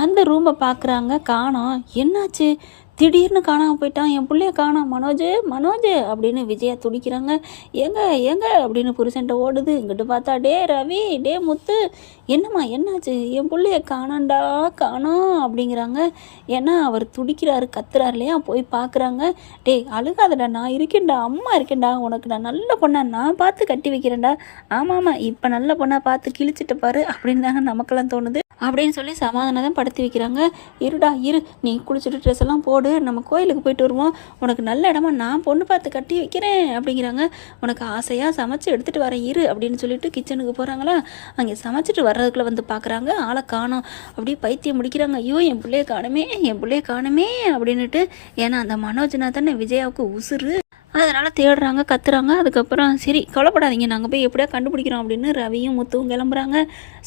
வந்து ரூமை பார்க்குறாங்க காணோம் என்னாச்சு? திடீர்னு காணாமல் போயிட்டான் என் பிள்ளைய காணோம் மனோஜ் மனோஜ் அப்படின்னு விஜயா துடிக்கிறாங்க. எங்க எங்க அப்படின்னு புருஷன்ட்ட ஓடுது. இங்கிட்டு பார்த்தா டே ரவி டே முத்து என்னம்மா என்னாச்சு? என் பிள்ளைய காணாண்டா காணோம் அப்படிங்கிறாங்க. ஏன்னா அவர் துடிக்கிறாரு கத்துறாரு இல்லையா? போய் பார்க்குறாங்க டேய் அழுகாதடா நான் இருக்கேன்டா அம்மா இருக்கேன்டா உனக்கு நான் நல்ல பொண்ணா நான் பார்த்து கட்டி வைக்கிறேன்டா. ஆமாம் ஆமாம் இப்போ நல்ல பொண்ணாக பார்த்து கிழிச்சிட்டு பாரு அப்படின்னு தாங்க நமக்கெல்லாம் தோணுது. அப்படின்னு சொல்லி சமாதானம் படுத்தி வைக்கிறாங்க. இருடா இரு. நீ குளிச்சுட்டு ட்ரெஸ் எல்லாம் போடு. நம்ம கோயிலுக்கு போயிட்டு வருவோம். உனக்கு நல்ல இடமா நான் பொண்ணு பார்த்து கட்டி வைக்கிறேன் அப்படிங்கிறாங்க. உனக்கு ஆசையாக சமைச்சு எடுத்துகிட்டு வரேன் இரு அப்படின்னு சொல்லிட்டு கிச்சனுக்கு போகிறாங்களா அங்கே சமைச்சிட்டு வர்றதுக்குள்ள வந்து பார்க்குறாங்க ஆளை காணும். அப்படியே பைத்தியம் முடிக்கிறாங்க ஐயோ என் பிள்ளைய காணுமே என் பிள்ளைய காணுமே அப்படின்னுட்டு. ஏன்னா அந்த மனோஜ்னா தானே விஜயாவுக்கு உசுறு. அதனால் தேடுறாங்க கத்துறாங்க. அதுக்கப்புறம் சரி கவலைப்படாதீங்க. நாங்கள் போய் எப்படியா கண்டுபிடிக்கிறோம் அப்படின்னு ரவியும் முத்துவும் கிளம்புறாங்க.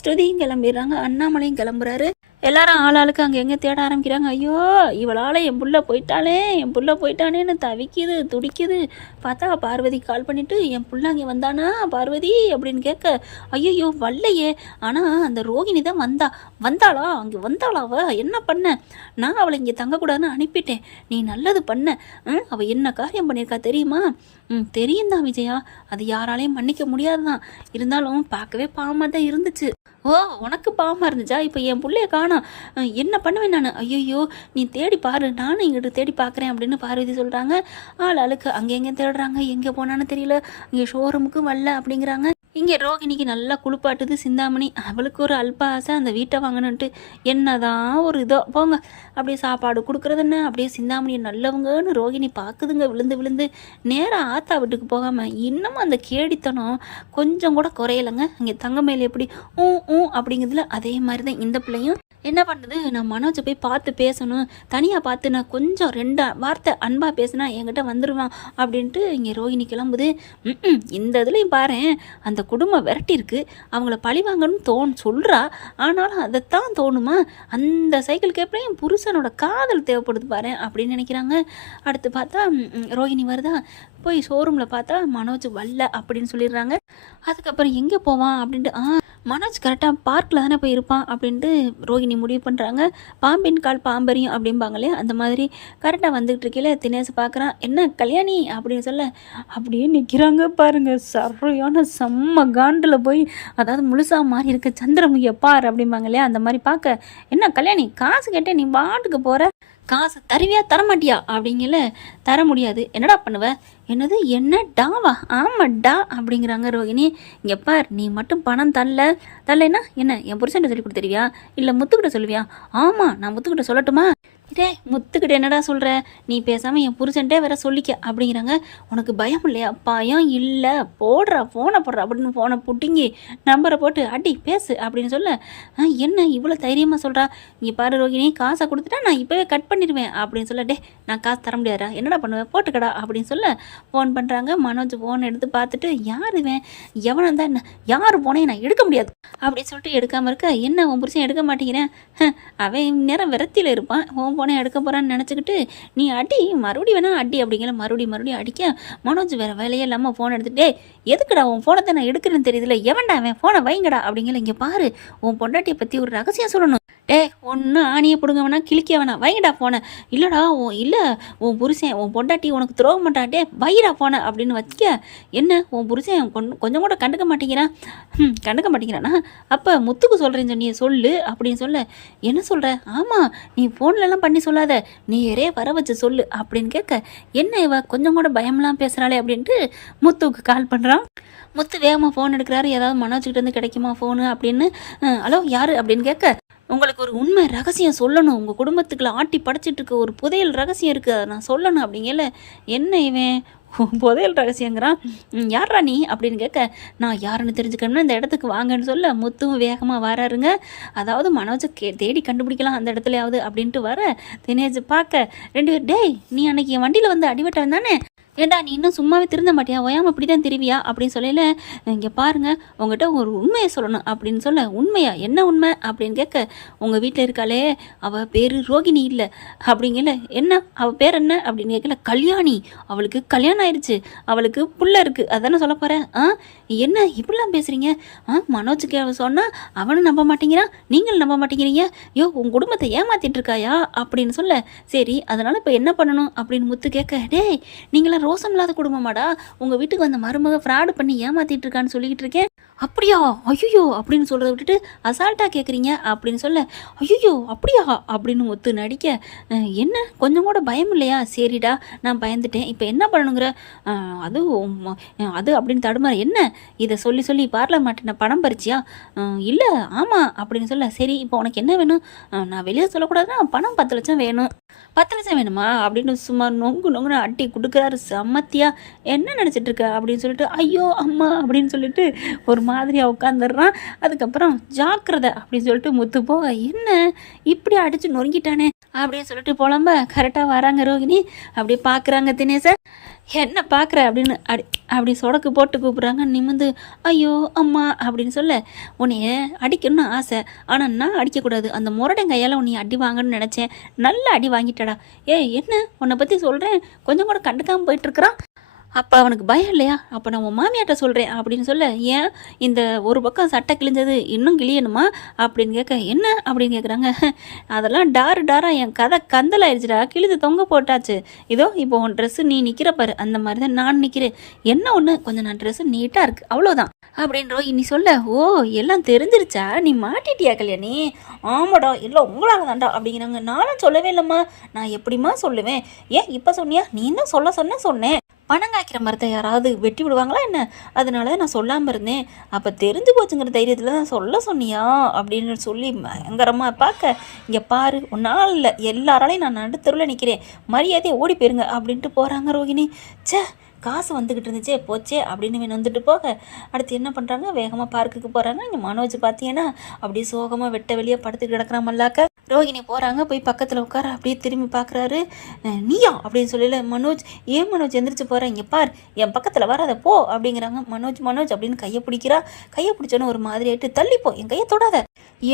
ஸ்ருதியும் கிளம்பிடுறாங்க. அண்ணாமலையும் கிளம்புறாரு. எல்லாரும் ஆளாளுக்கு அங்கே எங்கே தேட ஆரம்பிக்கிறாங்க? ஐயோ இவளால் என் புள்ள போயிட்டாளே என் புள்ள போயிட்டானேன்னு தவிக்குது துடிக்குது. பார்த்தா பார்வதி கால் பண்ணிவிட்டு என் புள்ள அங்கே வந்தானா பார்வதி? அப்படின்னு கேட்க ஐயோ வரலையே. ஆனால் அந்த ரோகிணி தான் வந்தா. வந்தாளா? அங்கே வந்தாளா அவ என்ன பண்ண? நான் அவளை இங்கே தங்கக்கூடாதுன்னு அனுப்பிட்டேன். நீ நல்லது பண்ண. ம், என்ன காரியம் பண்ணியிருக்கா தெரியுமா? ம் தெரியும் தான் விஜயா. அது யாராலையும் மன்னிக்க முடியாது தான் இருந்தாலும் பார்க்கவே பாவமாக தான் இருந்துச்சு. ஓ உனக்கு பாவமாக இருந்துச்சா? இப்போ என் பிள்ளைய காணோம் என்ன பண்ணுவேன் நான்? ஐயோ நீ தேடி பாரு. நானும் இங்கிட்டு தேடி பார்க்குறேன் அப்படின்னு பார்வதி சொல்கிறாங்க ஆள் ஆளுக்கு அங்கே எங்கே தேடுறாங்க. எங்கே போனான்னு தெரியல. இங்கே ஷோரூமுக்கும் வரல அப்படிங்கிறாங்க. இங்கே ரோகிணிக்கு நல்லா குளிப்பாட்டுது சிந்தாமணி. அவளுக்கு ஒரு அல்ப ஆசை அந்த வீட்டை வாங்கணுன்ட்டு என்னதான் ஒரு இதோ போங்க. அப்படியே சாப்பாடு கொடுக்குறது என்ன? அப்படியே சிந்தாமணியை நல்லவங்கன்னு ரோகிணி பார்க்குதுங்க விழுந்து விழுந்து. நேராக ஆத்தா வீட்டுக்கு போகாமல் இன்னமும் அந்த கேடித்தனம் கொஞ்சம் கூட குறையலைங்க. இங்கே தங்கமேல் எப்படி ஊ ஊ அப்படிங்கிறதுல அதே மாதிரி தான் இந்த பிள்ளையும். என்ன பண்ணுறது நான் மனோஜை போய் பார்த்து பேசணும். தனியாக பார்த்து நான் கொஞ்சம் ரெண்டு வார்த்தை அன்பாக பேசினா என்கிட்ட வந்துடுவான் அப்படின்ட்டு இங்கே ரோஹிணி கிளம்புது. ம் இந்த இதுலேயும் பாரேன். அந்த குடும்பம் விரட்டியிருக்கு. அவங்கள பழி வாங்கணும்னு தோணு சொல்கிறா ஆனாலும் அதைத்தான் தோணுமா? அந்த சைக்கிள் கேப்லையும் புருஷனோட காதல் தேவைப்படுது பாரு அப்படின்னு நினைக்கிறாங்க. அடுத்து பார்த்தா ரோஹிணி வருதா? போய் ஷோரூமில் பார்த்தா மனோஜ் வரல அப்படின்னு சொல்லிடுறாங்க. அதுக்கப்புறம் எங்கே போவான் அப்படின்ட்டு ஆ மனோஜ் கரெக்டாக பார்க்கில் தானே போய் இருப்பான்? அப்படின்ட்டு ரோகிணி முடிவு பண்ணுறாங்க பாம்பின் கால் பாம்பரியும் அப்படிம்பாங்களே அந்த மாதிரி கரெக்டாக வந்துகிட்டு இருக்கையில தினேஷ் பார்க்குறான். என்ன கல்யாணி? அப்படின்னு சொல்ல அப்படியே நிற்கிறாங்க பாருங்க. சரியான செம்ம காண்டில் போய் அதாவது முழுசாக மாறி இருக்க. சந்திரமுகியை பார் அப்படிம்பாங்களே அந்த மாதிரி பார்க்க என்ன கல்யாணி காசு கேட்டே நீ பாட்டுக்கு போகிற காசு தருவியா தரமாட்டியா? அப்படிங்கல தர முடியாது. என்னடா பண்ணுவ? என்னது என்ன டாவா? ஆமாடா அப்படிங்கிறாங்க ரோகிணி. இங்கே பார் நீ மட்டும் பணம் தரல தரலைன்னா என்ன? என் புருஷன்கிட்ட சொல்லி கொடுத்துருவியா இல்லை முத்துக்கிட்ட சொல்லுவியா? ஆமாம் நான் முத்துக்கிட்ட சொல்லட்டுமா? டேய் முத்துக்கிட்ட என்னடா சொல்கிற நீ பேசாமல் என் புருஷன்ட்டே வேற சொல்லிக்க அப்படிங்கிறாங்க. உனக்கு பயம் இல்லையா? பயம் இல்லை. போடுறா ஃபோனை போடுறா அப்படின்னு ஃபோனை புட்டிங்கி நம்பரை போட்டு அடி பேசு அப்படின்னு சொல்ல "ஆ, என்ன இவ்வளோ தைரியமாக சொல்கிறா இங்கே பாரு ரோகிணி காசை கொடுத்துட்டா நான் இப்போவே கட் பண்ணிடுவேன் அப்படின்னு சொல்ல டே நான் காசு தர முடியாதா என்னடா பண்ணுவேன் போட்டுக்கடா. அப்படின்னு சொல்ல ஃபோன் பண்ணுறாங்க மனோஜ் ஃபோன் எடுத்து பார்த்துட்டு யார் இவன்? தான் என்ன யார் போனே நான் எடுக்க முடியாது. அப்படின்னு சொல்லிட்டு எடுக்காமல் இருக்க என்ன உன் புருஷன் எடுக்க மாட்டேங்கிறேன்? "ஹ, அவன் நேரம் விரத்தியில் இருப்பான். உன் போனே எடுக்க போகிறான்னு நினச்சிக்கிட்டு நீ அடி மறுபடி வேணால் அடி அப்படிங்கிற மறுபடியும் மறுபடியும் அடிக்க மனோஜ் வேறு வேலையே இல்லாமல் ஃபோன் எடுத்துகிட்டே எதுக்குடா உன் ஃபோனை தான் நான் எடுக்கிறேன்னு தெரியுதுல எவன்டா அவன்? ஃபோனை வைங்கடா அப்படிங்கிற இங்கே பாரு உன் பொண்டாட்டியை பற்றி ஒரு ரகசியம் சொல்லணும். டேய் ஒன்று ஆணியை பிடுங்க வேணா கிழிக்க வேணாம். வைங்கடா போனேன் இல்லைடா உன் இல்லை உன் புருஷன் உன் பொண்டாட்டி உனக்கு துரோக மாட்டாட்டே டே வைடா ஃபோனை அப்படின்னு வச்சுக்க. என்ன உன் புருஷன் கொன்- கொஞ்சம் கூட கண்டுக்க மாட்டேங்கிறான் ம் கண்டுக்க மாட்டேங்கிறானா? அப்போ முத்துக்கு சொல்கிறேன்னு நீ சொல்லு அப்படின்னு சொல்ல. என்ன சொல்கிற ஆமாம் நீ ஃபோன்லலாம் பண்ணி சொல்லாத. நீ யாரே வர வச்சு சொல்லு அப்படின்னு கேட்க. என்ன இவ கொஞ்சம் கூட பயம்லாம் பேசுகிறாளே அப்படின்ட்டு முத்துவுக்கு கால் பண்ணுறான் முத்து வேகமாக ஃபோன் எடுக்கிறாரு. ஏதாவது மனோஜ்கிட்ட இருந்து கிடைக்குமா ஃபோனு அப்படின்னு ஹலோ யார்? அப்படின்னு கேட்க. உங்களுக்கு ஒரு உண்மை ரகசியம் சொல்லணும். உங்கள் குடும்பத்துக்குள்ள ஆட்டி படைச்சிட்டு இருக்க ஒரு புதையல் ரகசியம் இருக்குது அதை நான் சொல்லணும் அப்படிங்கல. என்ன இவன்? புதையல் ரகசியங்கிறான்? யாரா நீ? அப்படின்னு கேட்க நான் யாருன்னு தெரிஞ்சுக்கணும்னா இந்த இடத்துக்கு வாங்கன்னு சொல்ல முத்தும் வேகமாக வராருங்க. அதாவது மனோஜை கே தேடி கண்டுபிடிக்கலாம் அந்த இடத்துலயாவது அப்படின்ட்டு வர தினேஜ் பார்க்க ரெண்டு பேர் டேய் நீ அன்னைக்கு என் வண்டியில் வந்து அடிபட்டவன் தானே? ஏண்டா நீ இன்னும் சும்மாவே திருந்த மாட்டியா? ஓயாம அப்படி தான் திருவியா? அப்படின்னு சொல்லல இங்கே பாருங்க உங்ககிட்ட ஒரு உண்மையை சொல்லணும் அப்படின்னு சொல்ல உண்மையா? என்ன உண்மை? அப்படின்னு கேட்க உங்கள் வீட்டில் இருக்காளே அவள் பேர் ரோகிணி இல்லை. அப்படிங்கல என்ன? அவள் பேர் என்ன? அப்படின்னு கேட்கல கல்யாணி. அவளுக்கு கல்யாணம் ஆயிடுச்சு அவளுக்கு புள்ள இருக்குது அதானே சொல்ல போகிறேன் ஆ? என்ன இப்படிலாம் பேசுகிறீங்க ஆ மனோஜுக்கு சொன்னால் அவனும் நம்ப மாட்டேங்கிறான் நீங்களும் நம்ப மாட்டேங்கிறீங்க. யோ உன் குடும்பத்தை ஏமாத்திட்டு இருக்காயா? அப்படின்னு சொல்ல சரி அதனால் இப்போ என்ன பண்ணணும்? அப்படின்னு முத்து கேட்க டேய் நீங்களாம் ரோசம் இல்லாத குடும்பமாடா. உங்கள் வீட்டுக்கு வந்த மருமக ஃப்ராடு பண்ணி ஏமாத்திட்டு இருக்கான்னு சொல்லிக்கிட்டு இருக்கேன். அப்படியா? ஐயோ அப்படின்னு சொல்கிறத விட்டுட்டு அசால்ட்டாக கேட்குறீங்க அப்படின்னு சொல்ல ஐயோ அப்படியா? அப்படின்னு ஒத்து நடிக்க என்ன? கொஞ்சம் கூட பயம் இல்லையா? சரிடா நான் பயந்துட்டேன். இப்போ என்ன பண்ணணுங்கிற? அது அது அப்படின்னு தடுமாற என்ன? இதை சொல்லி சொல்லி பார்லமெண்ட்டில் பணம் பறிச்சியா? இல்லை ஆமாம் அப்படின்னு சொல்ல சரி இப்போ உனக்கு என்ன வேணும்? நான் வெளியே சொல்லக்கூடாதுன்னா பணம் பத்து லட்சம் வேணும். பத்து லட்சம் வேணுமா? அப்படின்னு சும்மா நொங்கு நொங்குன்னு அட்டி கொடுக்குறாரு சம்மத்தியா என்ன நினச்சிட்டு இருக்க? அப்படின்னு சொல்லிட்டு ஐயோ அம்மா அப்படின்னு சொல்லிட்டு ஒரு மாதிரியாக உட்காந்துடுறான் அதுக்கப்புறம் ஜாக்கிரதை அப்படின்னு சொல்லிட்டு முத்து போக என்ன? இப்படி அடித்து நொறுங்கிட்டானே. அப்படின்னு சொல்லிட்டு போலாம்ப கரெக்டாக வராங்க ரோகிணி. அப்படி பார்க்குறாங்க தினேச என்ன பார்க்குற அப்படின்னு அடி அப்படி சொடக்கு போட்டு கூப்பிட்றாங்க. நிமிந்து ஐயோ அம்மா அப்படின்னு சொல்ல உன்னைய அடிக்கணும்னு ஆசை. ஆனால் நான் அடிக்கக்கூடாது. அந்த முரடன் கையால் உன்னை அடி வாங்கணும்னு நினச்சேன். நல்ல அடி வாங்கிட்டடா. ஏய் என்ன? உன்னை பற்றி சொல்கிறேன் கொஞ்சம் கூட கண்டுக்காமல் போயிட்டுருக்குறான் அப்போ அவனுக்கு பயம் இல்லையா? அப்போ நான் உன் மாமியார்ட்ட சொல்கிறேன் அப்படின்னு சொல்ல ஏன் இந்த ஒரு பக்கம் சட்டை கிழிஞ்சது இன்னும் கிழியணுமா? அப்படின்னு கேட்க என்ன? அப்படின்னு கேட்குறாங்க அதெல்லாம் டாரு டாரா என் கதை கந்தல் ஆயிடுச்சுடா தொங்க போட்டாச்சு. இதோ இப்போ உன் ட்ரெஸ்ஸு நீ நிற்கிற பாரு அந்த மாதிரி தான் நான் நிற்கிறேன் என்ன ஒன்று கொஞ்சம் நான் ட்ரெஸ்ஸு நீட்டாக இருக்குது அவ்வளோதான் அப்படின்றோ இனி சொல்ல ஓ எல்லாம் தெரிஞ்சிருச்சா? நீ மாட்டிட்டியா கல்யாணி? ஆமாடா இல்லை உங்களாக தான்டா அப்படிங்கிறாங்க. நானும் சொல்லவே இல்லைம்மா. நான் எப்படிம்மா சொல்லுவேன்? ஏன் இப்போ சொன்னியா? நீ தான் சொல்ல சொன்ன? சொன்னேன். பணம் காய்க்கிற மரத்தை யாராவது வெட்டி விடுவாங்களா என்ன? அதனால தான் நான் சொல்லாமல் இருந்தேன். அப்போ தெரிஞ்சு போச்சுங்கிற தைரியத்தில் தான் சொல்ல சொன்னியா? அப்படின்னு சொல்லி பயங்கரமாக பார்க்க இங்கே பாரு ஒன்றால் இல்லை. எல்லாராலையும் நான் நடுத்தருவில் நிற்கிறேன் மரியாதையை ஓடி போயிருங்க அப்படின்ட்டு போகிறாங்க ரோகிணி. ச்சே காசு வந்துக்கிட்டு இருந்துச்சே போச்சே அப்படின்னு இவன் வந்துட்டு போக அடுத்து என்ன பண்ணுறாங்க வேகமாக பார்க்குக்கு போகிறாங்க இங்கே மனோஜ் பார்த்தீங்கன்னா அப்படியே சோகமாக வெட்ட வெளியே படுத்து கிடக்குறான் மல்லாக்க. ரோஹிணி போகிறாங்க போய் பக்கத்தில் உட்கார அப்படியே திரும்பி பார்க்குறாரு நீயா? அப்படின்னு சொல்லல மனோஜ் ஏன் மனோஜ் எந்திரிச்சு போகிறேன் இங்கே பார் என் பக்கத்தில் வராத போ அப்படிங்கிறாங்க. மனோஜ் மனோஜ் அப்படின்னு கையை பிடிக்கிறா. கையை பிடிச்சோன்னு ஒரு மாதிரி ஆகிட்டு தள்ளிப்போ என் கையை தொடாத.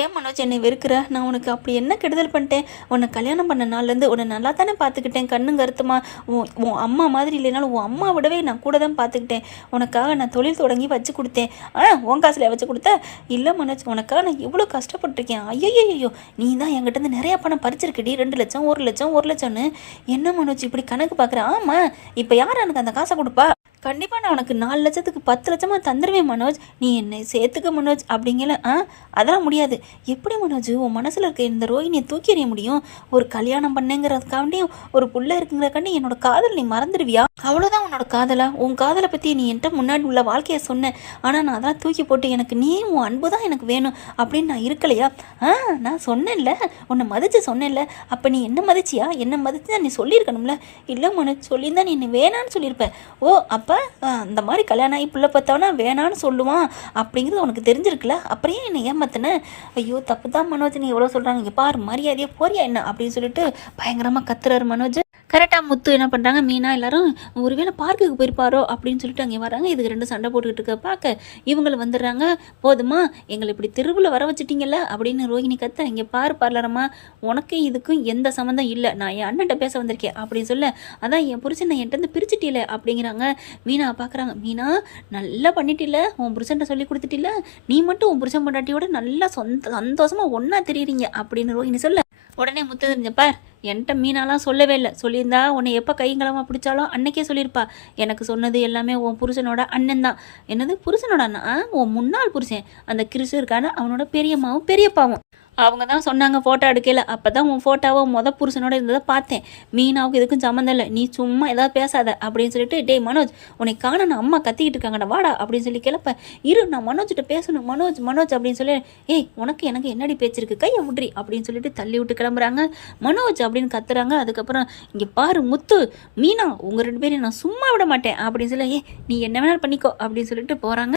ஏன் மனோஜ் என்னை வெறுக்கிற? நான் உனக்கு அப்படி என்ன கெடுதல் பண்ணிட்டேன்? உன்னை கல்யாணம் பண்ண நாள்லேருந்து உன்னை நல்லா தானே பார்த்துக்கிட்டேன் கண்ணும் கருத்துமா? உன் உன் அம்மா மாதிரி இல்லைனாலும் உன் அம்மா விடவே நான் கூட தான் பார்த்துக்கிட்டேன் உனக்காக நான் தொழில் தொடங்கி வச்சு கொடுத்தேன். ஆ உன் காசில் வச்சு கொடுத்த? இல்லை மனோஜ் உனக்காக நான் இவ்வளோ கஷ்டப்பட்டிருக்கேன். ஐயோ நீ தான் என்கிட்ட இருந்து நிறைய பணம் பறிச்சிருக்கடி. ரெண்டு லட்சம் ஒரு லட்சம் ஒரு லட்சம்னு. என்ன மனோஜ் இப்படி கணக்கு பார்க்குறேன் ஆமாம் இப்போ யார் எனக்கு அந்த காசை கொடுப்பா? கண்டிப்பாக நான் உனக்கு நாலு லட்சத்துக்கு பத்து லட்சமாக தந்துடுவேன் மனோஜ். நீ என்னை சேர்த்துக்க மனோஜ் அப்படிங்கல ஆ? அதெல்லாம் முடியாது. எப்படி மனோஜ்? உன் மனசில் இருக்க இந்த ரோகிணியை தூக்கி எறிய முடியும்? ஒரு கல்யாணம் பண்ணேங்கிறதுக்காண்டியும் ஒரு புள்ள இருக்குங்கிறக்காண்டி என்னோட காதல் நீ மறந்துடுவியா? அவ்வளோதான் உன்னோட காதலா? உன் காதலை பற்றி நீ என்கிட்ட முன்னாடி உள்ள வாழ்க்கையை சொன்னேன் ஆனால் நான் அதெல்லாம் தூக்கி போட்டு எனக்கு நீ உன் அன்பு தான் எனக்கு வேணும் அப்படின்னு நான் இருக்கலையா? ஆ நான் சொன்னேன்ல. உன்னை மதிச்சு சொன்னேன்ல. அப்போ நீ என்ன மதிச்சியா? என்ன மதிச்சு நீ சொல்லியிருக்கணும்ல? இல்லை மனோஜ் சொல்லியிருந்தா நீ என்னை வேணான்னு சொல்லியிருப்ப. ஓ அப்போ அந்த மாதிரி கல்யாணம் ஆகி பிள்ளை பார்த்தவனா வேணான்னு சொல்லுவான் அப்படிங்கிறது உனக்கு தெரிஞ்சிருக்குல்ல? அப்புறம் ஏன் என்னை ஏமாத்தினேன் ஐயோ தப்பு தான் மனோஜ் நீ எவ்வளோ சொல்கிறாங்க இங்கே பாரு மரியாதையே போறியா என்ன? அப்படின்னு சொல்லிட்டு பயங்கரமாக கத்துறாரு மனோஜ். கரெக்டாக முத்து என்ன பண்ணுறாங்க மீனா எல்லாரும் ஒருவேளை பார்க்குக்கு போயிருப்பாரோ? அப்படின்னு சொல்லிட்டு அங்கே வராங்க. இதுக்கு ரெண்டு சண்டை போட்டுக்கிட்டு இருக்க பார்க்க இவங்களை வந்துடுறாங்க. போதுமா எங்களை இப்படி தெருவில் வர வச்சிட்டீங்கல்ல? அப்படின்னு ரோஹிணி கத்த இங்கே பார் பார்லரம்மா உனக்கு இதுக்கும் எந்த சம்மந்தம் இல்லை. நான் என் அண்ணன்ட்ட பேச வந்திருக்கேன். அப்படின்னு சொல்ல அதான் என் புருஷன் என்கிட்ட இருந்து பிரிச்சிட்டில? அப்படிங்கிறாங்க. மீனா பார்க்குறாங்க மீனா நல்லா பண்ணிட்டில. உன் புருஷன்ட்ட சொல்லி கொடுத்துட்டில. நீ மட்டும் உன் புருஷன் பொண்டாட்டியோட நல்லா சொந்த சந்தோஷமாக ஒன்றா தெரியுறீங்க. அப்படின்னு ரோஹிணி சொல்ல உடனே முத்து தெரிஞ்சப்பார் என்கிட்ட மீனாலாம் சொல்லவே இல்லை. சொல்லியிருந்தா உன்னை எப்போ கைங்களமாக பிடிச்சாலும் அன்னைக்கே சொல்லியிருப்பா. எனக்கு சொன்னது எல்லாமே உன் புருஷனோட அண்ணன் தான். என்னது புருஷனோட அண்ணன் உன் முன்னாள் புருஷன். அந்த கிறிஸ்து இருக்கான அவனோட பெரியம்மாவும் பெரியப்பாவும். அவங்க தான் சொன்னாங்க ஃபோட்டோ எடுக்கல அப்போ தான் உன் ஃபோட்டோவை மொதல் புருஷனோட இருந்ததை பார்த்தேன். மீனாவுக்கு இதுக்கும் சம்மந்தம் இல்லை. நீ சும்மா ஏதாவது பேசாத அப்படின்னு சொல்லிட்டு டேய் மனோஜ் உன்னை காண நான் அம்மா கத்திக்கிட்டு இருக்காங்கடா. வாடா அப்படின்னு சொல்லி கிளப்ப இரு நான் மனோஜ்கிட்ட பேசணும். மனோஜ் மனோஜ் அப்படின்னு சொல்லி ஏய் உனக்கு எனக்கு என்னடி பேச்சிருக்கு கையை முட்ரி அப்படின்னு சொல்லிட்டு தள்ளி விட்டு கிளம்புறாங்க. மனோஜ் அப்படின்னு கத்துறாங்க. அதுக்கப்புறம் இங்கே பாரு முத்து மீனா உங்கள் ரெண்டு பேரையும் நான் சும்மா விட மாட்டேன். அப்படின்னு சொல்லி ஏ நீ என்ன வேணாலும் பண்ணிக்கோ அப்படின்னு சொல்லிட்டு போகிறாங்க